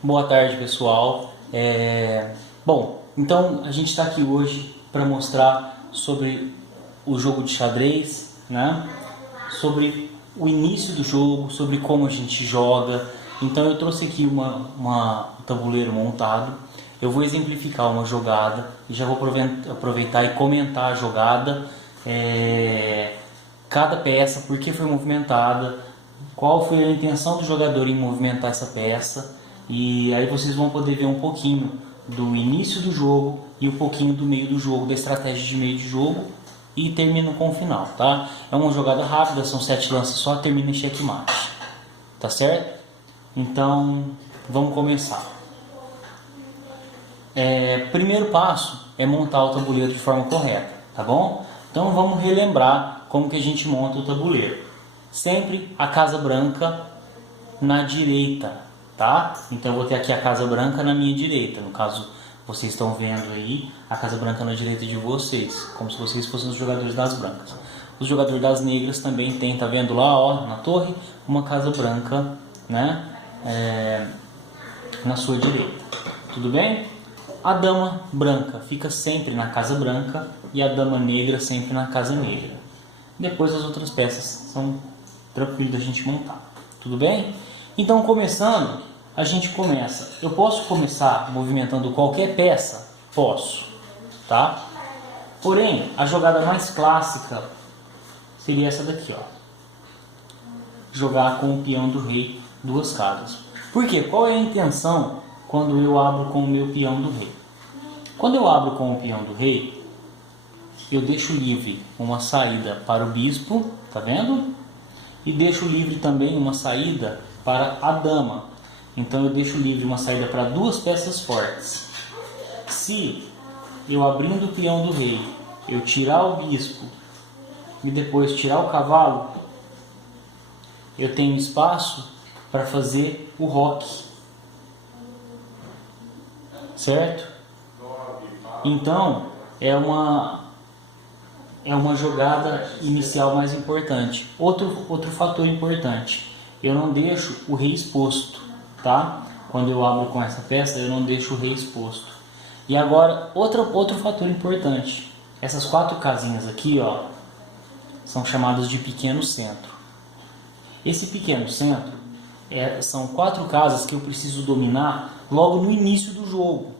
Boa tarde, pessoal. Bom, então a gente está aqui hoje para mostrar sobre o jogo de xadrez, né? Sobre o início do jogo, sobre como a gente joga. Então eu trouxe aqui um tabuleiro montado. Eu vou exemplificar uma jogada e já vou aproveitar e comentar a jogada, cada peça, por que foi movimentada, qual foi a intenção do jogador em movimentar essa peça. E aí vocês vão poder ver um pouquinho do início do jogo e um pouquinho do meio do jogo, da estratégia de meio de jogo, e termina com o final, tá? É uma jogada rápida, são 7 lances só, termina em checkmate, tá certo? Então, vamos começar. Primeiro passo é montar o tabuleiro de forma correta, tá bom? Então vamos relembrar como que a gente monta o tabuleiro. Sempre a casa branca na direita, tá? Então eu vou ter aqui a casa branca na minha direita. No caso, vocês estão vendo aí a casa branca na direita de vocês, como se vocês fossem os jogadores das brancas. Os jogadores das negras também tem, tá vendo lá, ó, na torre, uma casa branca, né? Na sua direita. Tudo bem? A dama branca fica sempre na casa branca e a dama negra sempre na casa negra. Depois as outras peças são tranquilas da gente montar. Tudo bem? Então, começando, a gente começa. Eu posso começar movimentando qualquer peça? Posso, tá? Porém, a jogada mais clássica seria essa daqui, ó. Jogar com o peão do rei 2 casas. Por quê? Qual é a intenção quando eu abro com o meu peão do rei? Quando eu abro com o peão do rei, eu deixo livre uma saída para o bispo, tá vendo? E deixo livre também uma saída para a dama. Então eu deixo livre uma saída para 2 peças fortes. Se eu abrindo o peão do rei, eu tirar o bispo e depois tirar o cavalo, eu tenho espaço para fazer o roque, certo? Então é uma jogada inicial mais importante. Outro fator importante, eu não deixo o rei exposto, tá? Quando eu abro com essa peça, eu não deixo o rei exposto. E agora, outro fator importante, essas 4 casinhas aqui, ó, são chamadas de pequeno centro. Esse pequeno centro são 4 casas que eu preciso dominar logo no início do jogo,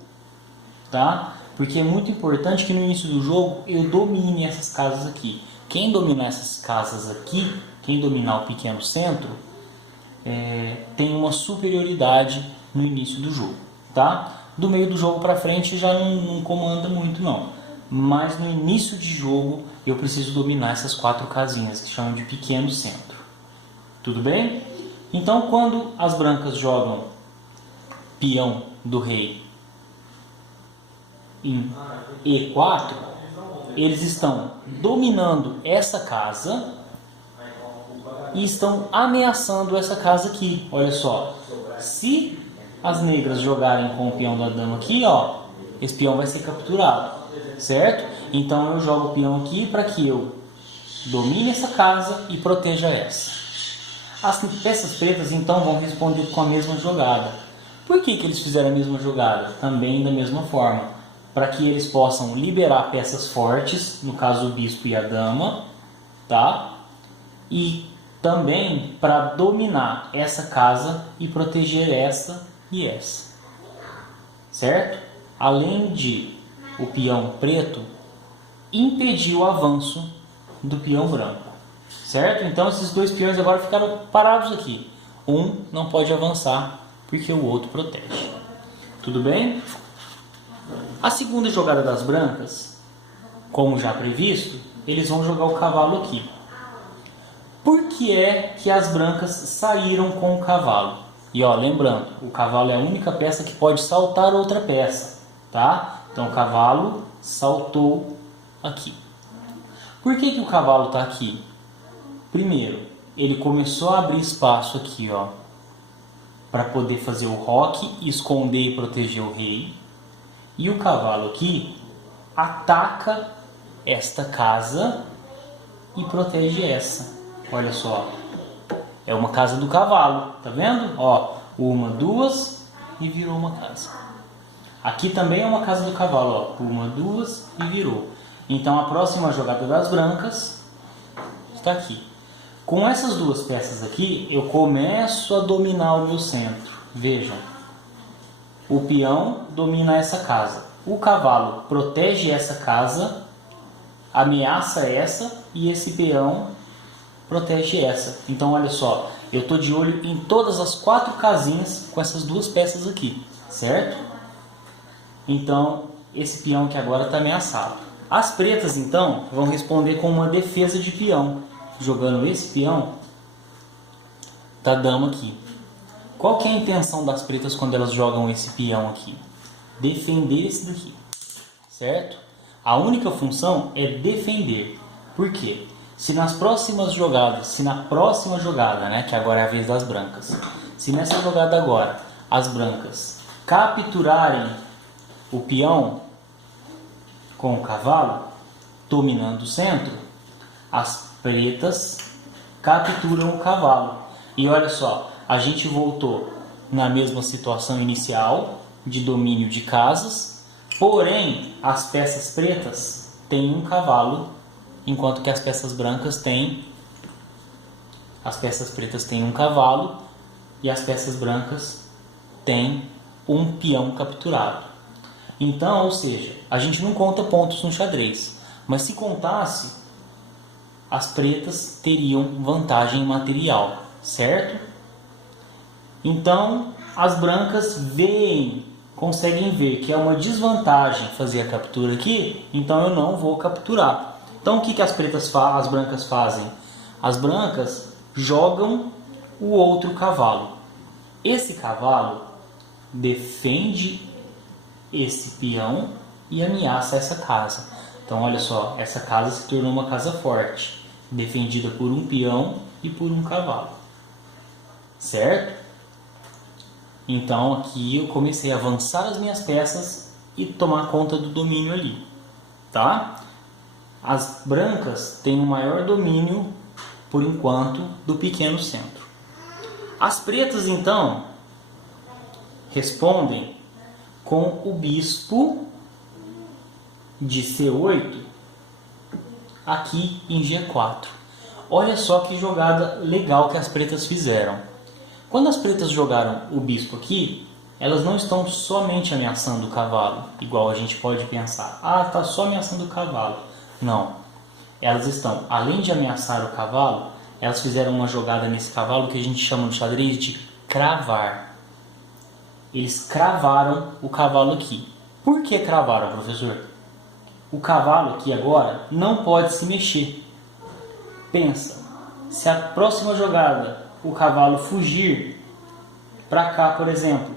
tá? Porque é muito importante que no início do jogo eu domine essas casas aqui. Quem dominar essas casas aqui, quem dominar o pequeno centro, tem uma superioridade no início do jogo, tá? Do meio do jogo para frente já não comanda muito não. Mas no início de jogo eu preciso dominar essas 4 casinhas que chamam de pequeno centro. Tudo bem? Então quando as brancas jogam peão do rei em E4, eles estão dominando essa casa e estão ameaçando essa casa aqui. Olha só, se as negras jogarem com o peão da dama aqui, ó, esse peão vai ser capturado, certo? Então eu jogo o peão aqui para que eu domine essa casa e proteja essa. As peças pretas então vão responder com a mesma jogada. Por que eles fizeram a mesma jogada? Também da mesma forma, para que eles possam liberar peças fortes, no caso o bispo e a dama, tá? E também para dominar essa casa e proteger essa e essa, certo? Além de o peão preto impedir o avanço do peão branco, certo? Então esses 2 peões agora ficaram parados aqui. Um não pode avançar porque o outro protege. Tudo bem? A segunda jogada das brancas, como já previsto, eles vão jogar o cavalo aqui. Por que é que as brancas saíram com o cavalo? E ó, lembrando, o cavalo é a única peça que pode saltar outra peça, tá? Então o cavalo saltou aqui. Por que o cavalo está aqui? Primeiro, ele começou a abrir espaço aqui, ó, para poder fazer o roque, esconder e proteger o rei. E o cavalo aqui ataca esta casa e protege essa. Olha só, é uma casa do cavalo, tá vendo? Ó, 1, 2, e virou uma casa. Aqui também é uma casa do cavalo, ó. Uma, duas e virou. Então a próxima jogada das brancas está aqui. Com essas duas peças aqui, eu começo a dominar o meu centro. Vejam, o peão domina essa casa. O cavalo protege essa casa, ameaça essa e esse peão protege essa. Então olha só, eu estou de olho em todas as 4 casinhas com essas duas peças aqui, certo? Então esse peão que agora está ameaçado. As pretas então vão responder com uma defesa de peão, jogando esse peão da dama aqui. Qual que é a intenção das pretas quando elas jogam esse peão aqui? Defender esse daqui, certo? A única função é defender. Por quê? Se nas próximas jogadas, se na próxima jogada, né, que agora é a vez das brancas, se nessa jogada agora as brancas capturarem o peão com o cavalo, dominando o centro, as pretas capturam o cavalo. E olha só, a gente voltou na mesma situação inicial de domínio de casas, porém as peças pretas têm um cavalo, enquanto que as peças brancas têm, as peças pretas têm um cavalo e as peças brancas têm um peão capturado. Então, ou seja, a gente não conta pontos no xadrez, mas se contasse, as pretas teriam vantagem material, certo? Então, as brancas conseguem ver que é uma desvantagem fazer a captura aqui, então eu não vou capturar. Então, o que as brancas fazem? As brancas jogam o outro cavalo. Esse cavalo defende esse peão e ameaça essa casa. Então, olha só, essa casa se tornou uma casa forte, defendida por um peão e por um cavalo, certo? Então aqui eu comecei a avançar as minhas peças e tomar conta do domínio ali, tá? As brancas têm um maior domínio, por enquanto, do pequeno centro. As pretas, então, respondem com o bispo de C8 aqui em G4. Olha só que jogada legal que as pretas fizeram. Quando as pretas jogaram o bispo aqui, elas não estão somente ameaçando o cavalo, igual a gente pode pensar. Ah, está só ameaçando o cavalo. Não. Elas estão, além de ameaçar o cavalo, elas fizeram uma jogada nesse cavalo que a gente chama no xadrez de cravar. Eles cravaram o cavalo aqui. Por que cravaram, professor? O cavalo aqui agora não pode se mexer. Pensa, se a próxima jogada o cavalo fugir para cá, por exemplo,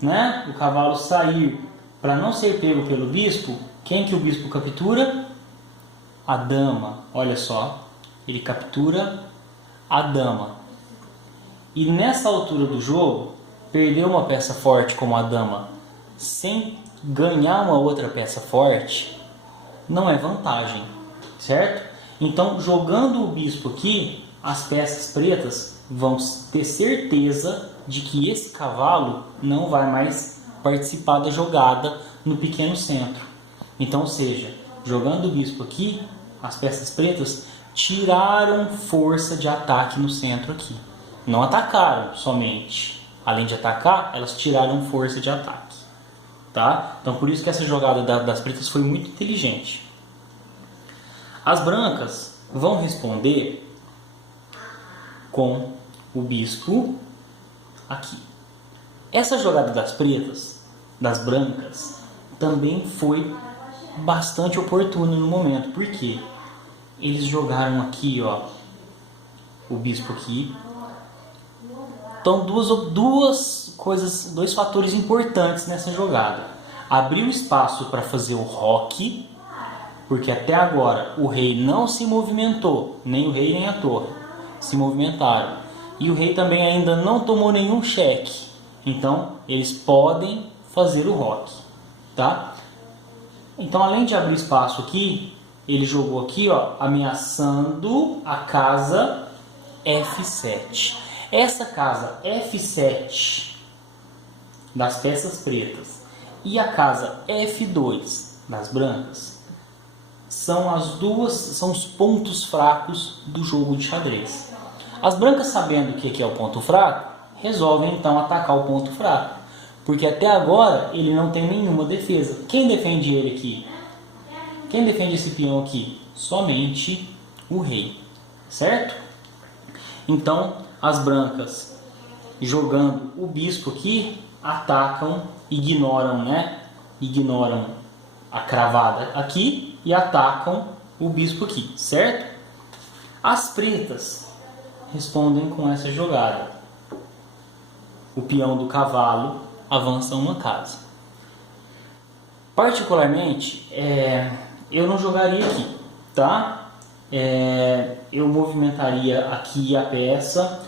né? O cavalo sair para não ser pego pelo bispo, quem que o bispo captura? A dama. Olha só, ele captura a dama. E nessa altura do jogo, perder uma peça forte como a dama sem ganhar uma outra peça forte não é vantagem, certo? Então, jogando o bispo aqui, as peças pretas vão ter certeza de que esse cavalo não vai mais participar da jogada no pequeno centro. Então, ou seja, jogando o bispo aqui, as peças pretas tiraram força de ataque no centro aqui. Não atacaram somente. Além de atacar, elas tiraram força de ataque. Tá? Então, por isso que essa jogada das pretas foi muito inteligente. As brancas vão responder com o bispo aqui. Essa jogada das pretas, das brancas, também foi bastante oportuna no momento. Por quê? Eles jogaram aqui, ó, o bispo aqui. Então, dois fatores importantes nessa jogada. Abriu espaço para fazer o roque, porque até agora o rei não se movimentou, nem o rei nem a torre se movimentaram. E o rei também ainda não tomou nenhum cheque. Então, eles podem fazer o roque, tá? Então, além de abrir espaço aqui, ele jogou aqui, ó, ameaçando a casa F7. Essa casa F7 das peças pretas e a casa F2 das brancas são os pontos fracos do jogo de xadrez. As brancas, sabendo que aqui é o ponto fraco, resolvem então atacar o ponto fraco, porque até agora ele não tem nenhuma defesa. Quem defende ele aqui? Quem defende esse peão aqui? Somente o rei, certo? Então as brancas, jogando o bispo aqui, atacam, ignoram, né? Ignoram a cravada aqui e atacam o bispo aqui, certo? As pretas respondem com essa jogada. O peão do cavalo avança uma casa. Particularmente, eu não jogaria aqui, tá? Eu movimentaria aqui a peça,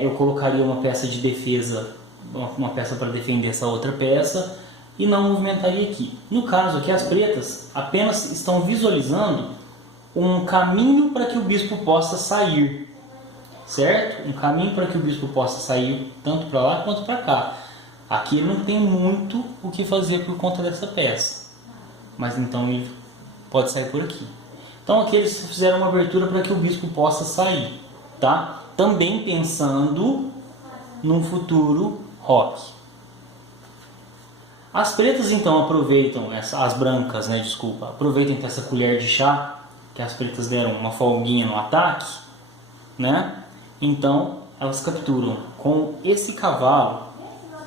eu colocaria uma peça de defesa, uma peça para defender essa outra peça, e não movimentaria aqui. No caso aqui, as pretas apenas estão visualizando um caminho para que o bispo possa sair, certo? Um caminho para que o bispo possa sair tanto para lá quanto para cá. Aqui ele não tem muito o que fazer por conta dessa peça, mas então ele pode sair por aqui. Então aqui eles fizeram uma abertura para que o bispo possa sair, tá? Também pensando num futuro roque. As pretas então aproveitam as brancas, né? Desculpa, aproveitam essa colher de chá que as pretas deram uma folguinha no ataque, né? Então elas capturam com esse cavalo.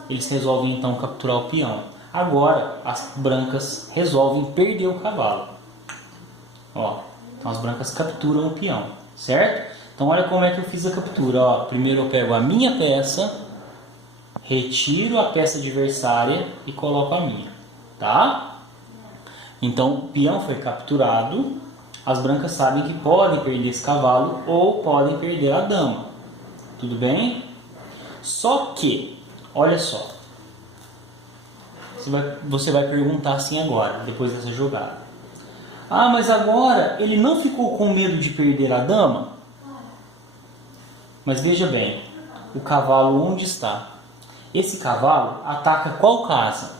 Eles resolvem então capturar o peão. Agora as brancas resolvem perder o cavalo. Ó, então as brancas capturam o peão, certo? Então olha como é que eu fiz a captura. Ó, primeiro eu pego a minha peça, retiro a peça adversária e coloco a minha, tá? Então o peão foi capturado. As brancas sabem que podem perder esse cavalo ou podem perder a dama. Tudo bem? Só que, olha só, você vai perguntar assim agora, depois dessa jogada. Ah, mas agora ele não ficou com medo de perder a dama? Mas veja bem, o cavalo onde está? Esse cavalo ataca qual casa?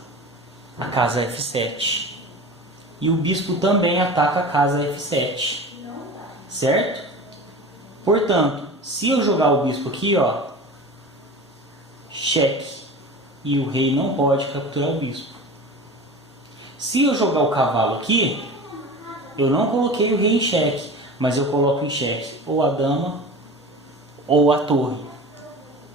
A casa F7. E o bispo também ataca a casa F7. Certo? Portanto, se eu jogar o bispo aqui, ó, cheque. E o rei não pode capturar o bispo. Se eu jogar o cavalo aqui, eu não coloquei o rei em xeque, mas eu coloco em xeque ou a dama ou a torre.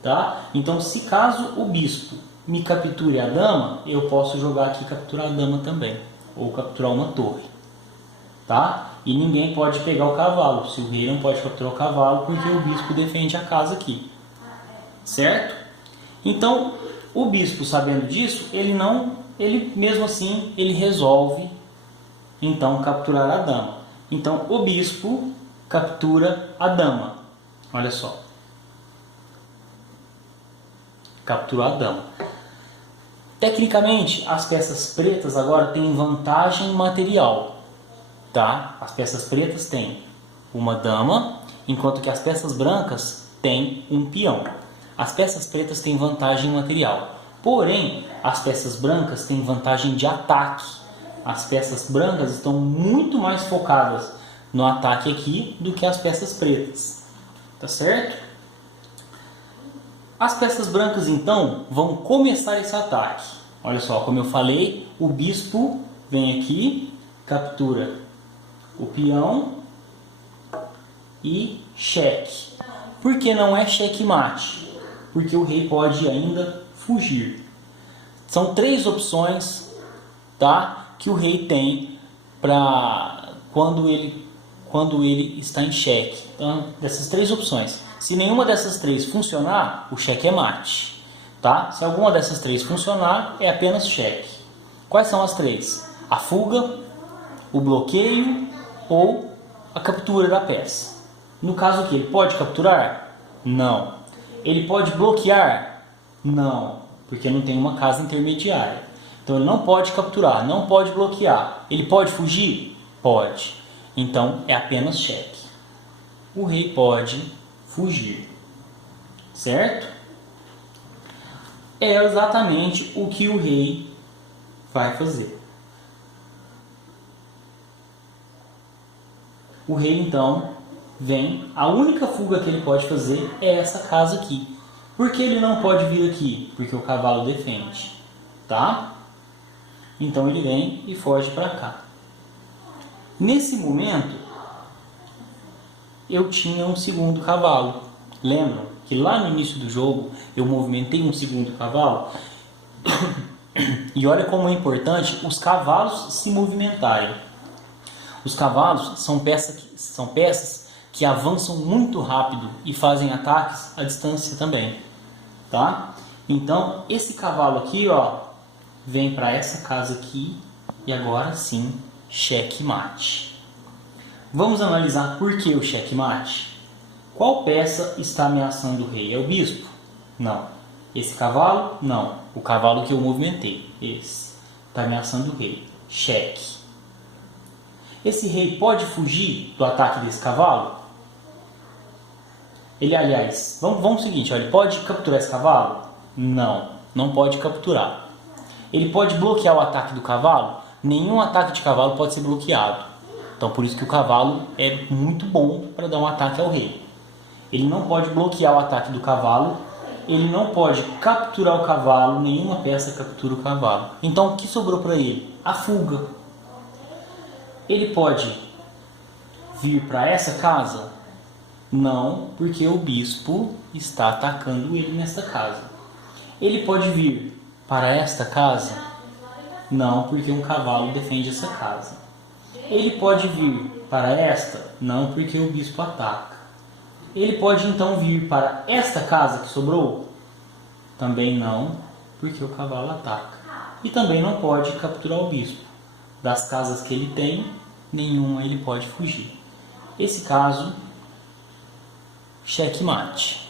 Tá? Então, se caso o bispo me capture a dama, eu posso jogar aqui e capturar a dama também, ou capturar uma torre. Tá? E ninguém pode pegar o cavalo, se o rei não pode capturar o cavalo, porque o bispo defende a casa aqui. Certo? Então, o bispo, sabendo disso, ele mesmo assim, ele resolve então capturar a dama. Então, o bispo captura a dama. Olha só. Capturou a dama. Tecnicamente, as peças pretas agora têm vantagem material, tá? As peças pretas têm uma dama, enquanto que as peças brancas têm um peão. As peças pretas têm vantagem material, porém, as peças brancas têm vantagem de ataque. As peças brancas estão muito mais focadas no ataque aqui do que as peças pretas, tá certo? As peças brancas então vão começar esse ataque. Olha só, como eu falei, o bispo vem aqui, captura o peão e cheque. Por que não é cheque-mate? Porque o rei pode ainda fugir. São três opções, tá, que o rei tem para quando ele está em xeque. Então, dessas três opções, se nenhuma dessas três funcionar, o xeque é mate, tá? Se alguma dessas três funcionar, é apenas xeque. Quais são as três? A fuga, o bloqueio ou a captura da peça. No caso aqui, ele pode capturar? Não. Ele pode bloquear? Não, porque não tem uma casa intermediária. Então ele não pode capturar, não pode bloquear. Ele pode fugir? Pode. Então é apenas xeque. O rei pode fugir, certo? é exatamente o que o rei vai fazer. O rei então vem, a única fuga que ele pode fazer é essa casa aqui. Por que ele não pode vir aqui? Porque o cavalo defende, tá? Então ele vem e foge para cá. Nesse momento, eu tinha um segundo cavalo. Lembram que lá no início do jogo eu movimentei um segundo cavalo? E olha como é importante os cavalos se movimentarem. Os cavalos são peças que avançam muito rápido e fazem ataques à distância também, tá? Então esse cavalo aqui, ó, vem para essa casa aqui e agora sim, checkmate. Vamos analisar por que o checkmate. Qual peça está ameaçando o rei? É o bispo? Não. Esse cavalo? Não. O cavalo que eu movimentei, esse, está ameaçando o rei. Cheque. Esse rei pode fugir do ataque desse cavalo? Ele, aliás, vamos ao seguinte, ó, ele pode capturar esse cavalo? Não, não pode capturar. Ele pode bloquear o ataque do cavalo? Nenhum ataque de cavalo pode ser bloqueado. Então por isso que o cavalo é muito bom para dar um ataque ao rei. Ele não pode bloquear o ataque do cavalo, ele não pode capturar o cavalo, nenhuma peça captura o cavalo. Então o que sobrou para ele? A fuga. Ele pode vir para essa casa? Não, porque o bispo está atacando ele nesta casa. Ele pode vir para esta casa? Não, porque um cavalo defende essa casa. Ele pode vir para esta? Não, porque o bispo ataca. Ele pode então vir para esta casa que sobrou? Também não, porque o cavalo ataca. E também não pode capturar o bispo. Das casas que ele tem, nenhuma ele pode fugir. Esse caso, checkmate.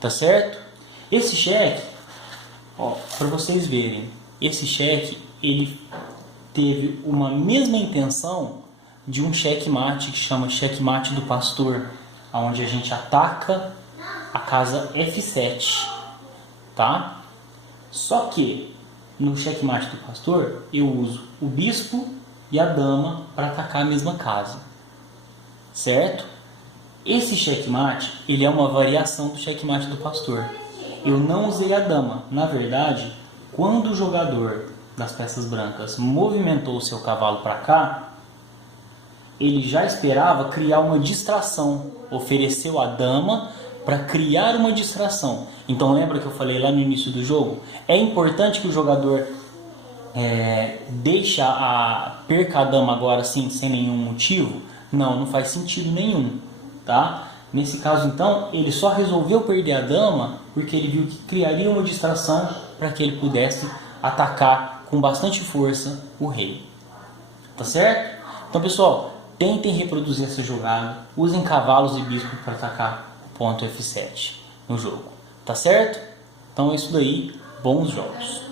Tá certo? Esse cheque, ó, para vocês verem, esse cheque ele teve uma mesma intenção de um checkmate que chama checkmate do pastor, onde a gente ataca a casa F7, tá? Só que no checkmate do pastor eu uso o bispo e a dama para atacar a mesma casa, certo? Esse checkmate ele é uma variação do checkmate do pastor. Eu não usei a dama. Na verdade, quando o jogador das peças brancas movimentou o seu cavalo para cá, ele já esperava criar uma distração, ofereceu a dama para criar uma distração. Então lembra que eu falei lá no início do jogo? É importante que o jogador perca a dama agora assim, sem nenhum motivo? Não faz sentido nenhum, tá? Nesse caso então, ele só resolveu perder a dama porque ele viu que criaria uma distração para que ele pudesse atacar com bastante força o rei. Tá certo? Então pessoal, tentem reproduzir essa jogada, usem cavalos e bispos para atacar o ponto F7 no jogo. Tá certo? Então é isso daí, bons jogos.